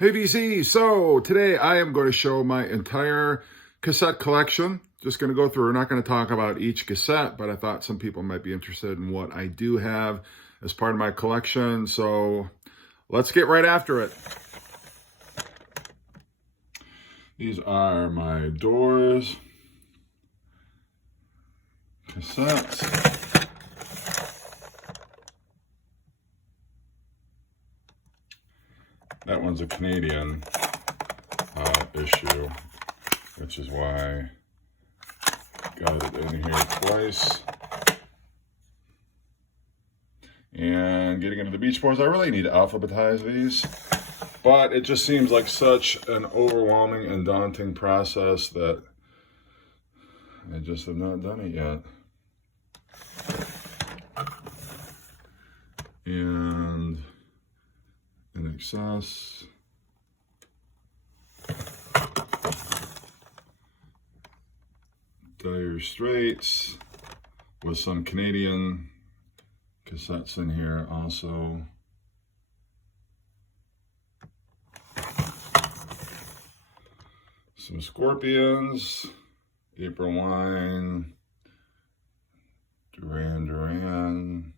Hey VC, so today I am going to show my entire cassette collection. Just going to go through, we're not going to talk about each cassette, but I thought some people might be interested in what I do have as part of my collection. So let's get right after it. These are my Doors cassettes. That one's a Canadian issue, which is why I got it in here twice. And getting into the Beach Boys, I really need to alphabetize these, but it just seems like such an overwhelming and daunting process that I just have not done it yet. And in excess, Dire Straits with some Canadian cassettes in here also. Some Scorpions, April Wine, Duran Duran.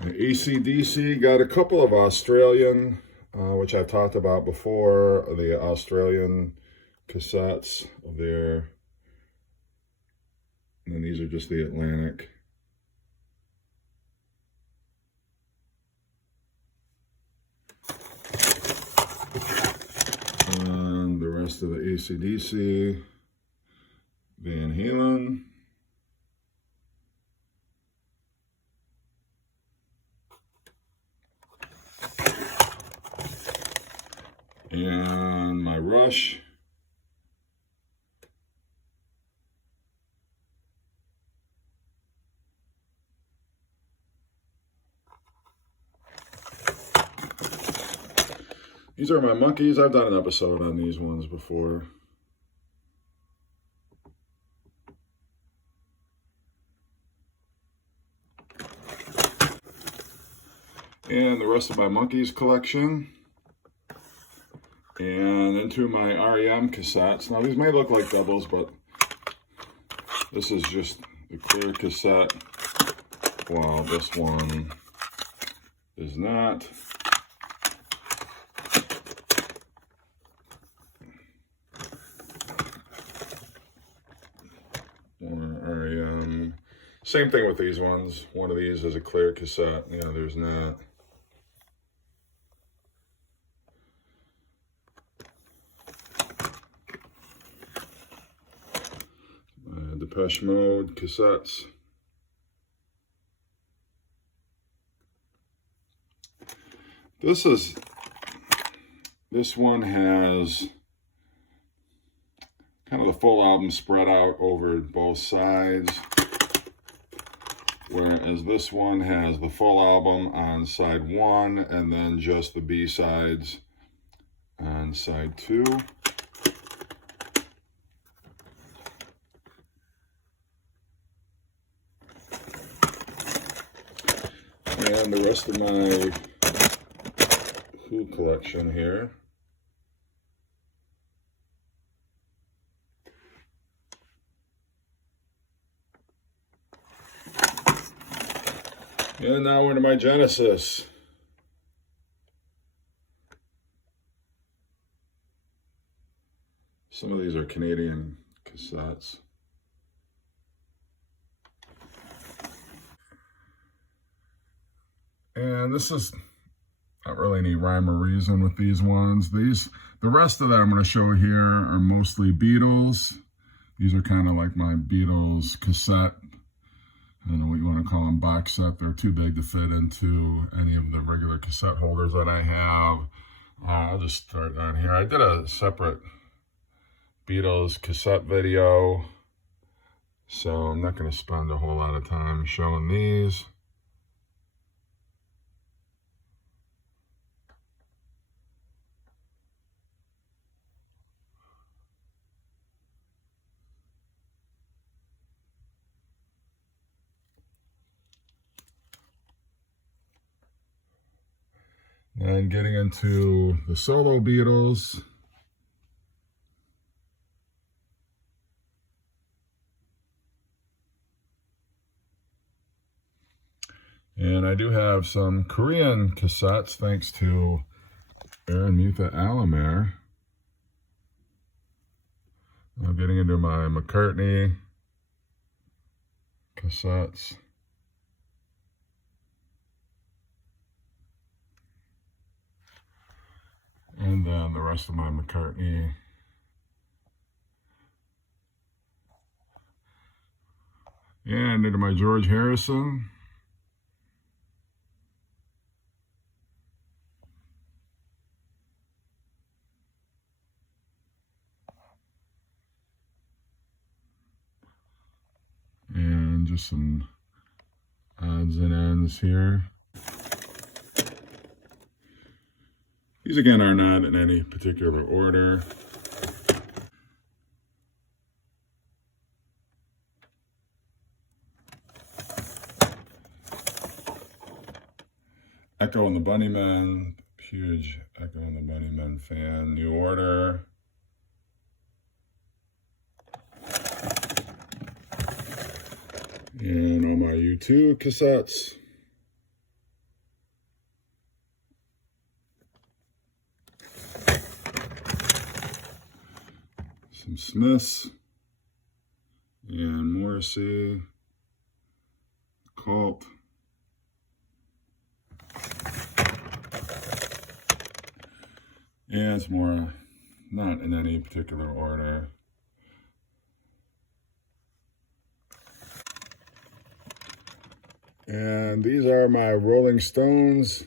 The AC/DC, got a couple of Australian, which I've talked about before, the Australian cassettes there. And then these are just the Atlantic. And the rest of the AC/DC, Van Halen. And my Rush. These are my Monkeys. I've done an episode on these ones before. And the rest of my Monkeys collection. And into my REM cassettes. Now these may look like doubles, but this is just a clear cassette, while this one is not. REM. Same thing with these ones. One of these is a clear cassette, the other's not. Depeche Mode cassettes. This one has kind of the full album spread out over both sides, whereas this one has the full album on side 1 and then just the B-sides on side 2. And the rest of my Who collection here. And now we're into my Genesis. Some of these are Canadian cassettes. And this is not really any rhyme or reason with these ones. The rest of that I'm going to show here are mostly Beatles. These are kind of like my Beatles cassette. I don't know what you want to call them, box set. They're too big to fit into any of the regular cassette holders that I have. I'll just start on here. I did a separate Beatles cassette video, so I'm not going to spend a whole lot of time showing these. And getting into the solo Beatles. And I do have some Korean cassettes, thanks to Aaron Mutha Alamer. I'm getting into my McCartney cassettes. And then the rest of my McCartney. And into my George Harrison. And just some odds and ends here. These again are not in any particular order. Echo and the Bunnymen, huge Echo and the Bunnymen fan. New Order. And all my U2 cassettes. Some Smiths. And Morrissey. Cult. And it's more, not in any particular order. And these are my Rolling Stones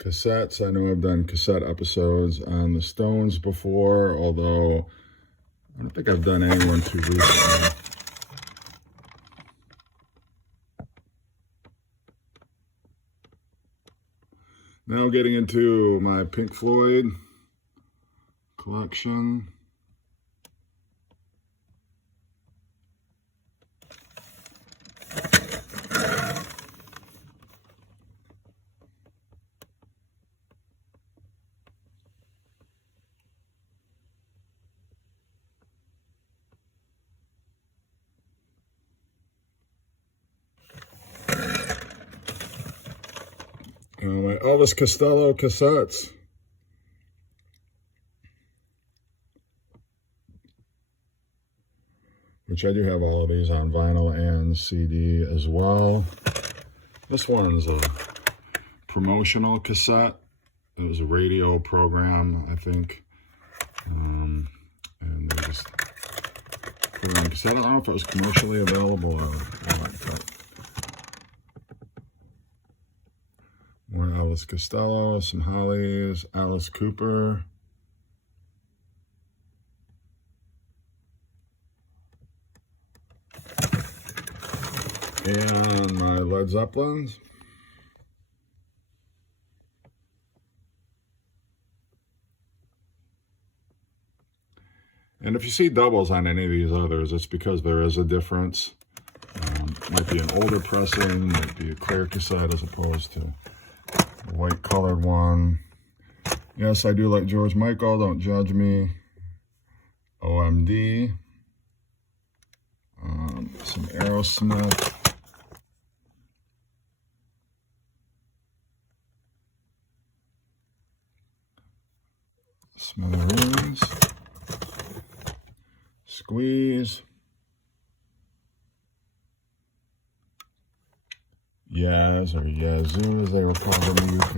cassettes. I know I've done cassette episodes on the Stones before, although I don't think I've done anyone too recently. Now getting into my Pink Floyd collection. My Elvis Costello cassettes. Which I do have all of these on vinyl and CD as well. This one's a promotional cassette. It was a radio program, I think. And they just put it on cassette. I don't know if it was commercially available or what, but more Elvis Costello, some Hollies, Alice Cooper. And my Led Zeppelins. And if you see doubles on any of these others, it's because there is a difference. Might be an older pressing, might be a clear cassette as opposed to a white colored one. Yes, I do like George Michael, don't judge me. OMD. Some Aerosmith. Smithereens. Squeeze. Yaz, or Yazoo as they were called in the UK.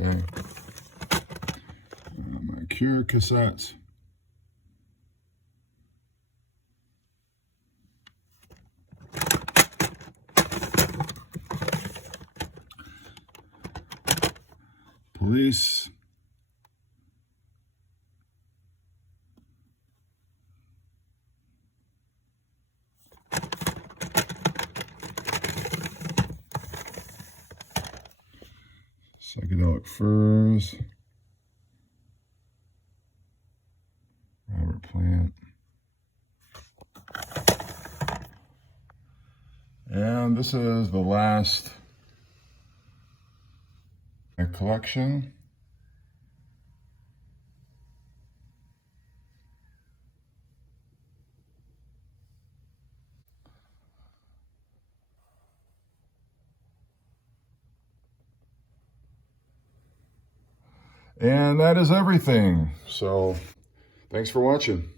My Cure cassettes. Police. Psychedelic Furs. Robert Plant. And this is the last collection. And that is everything. So thanks for watching.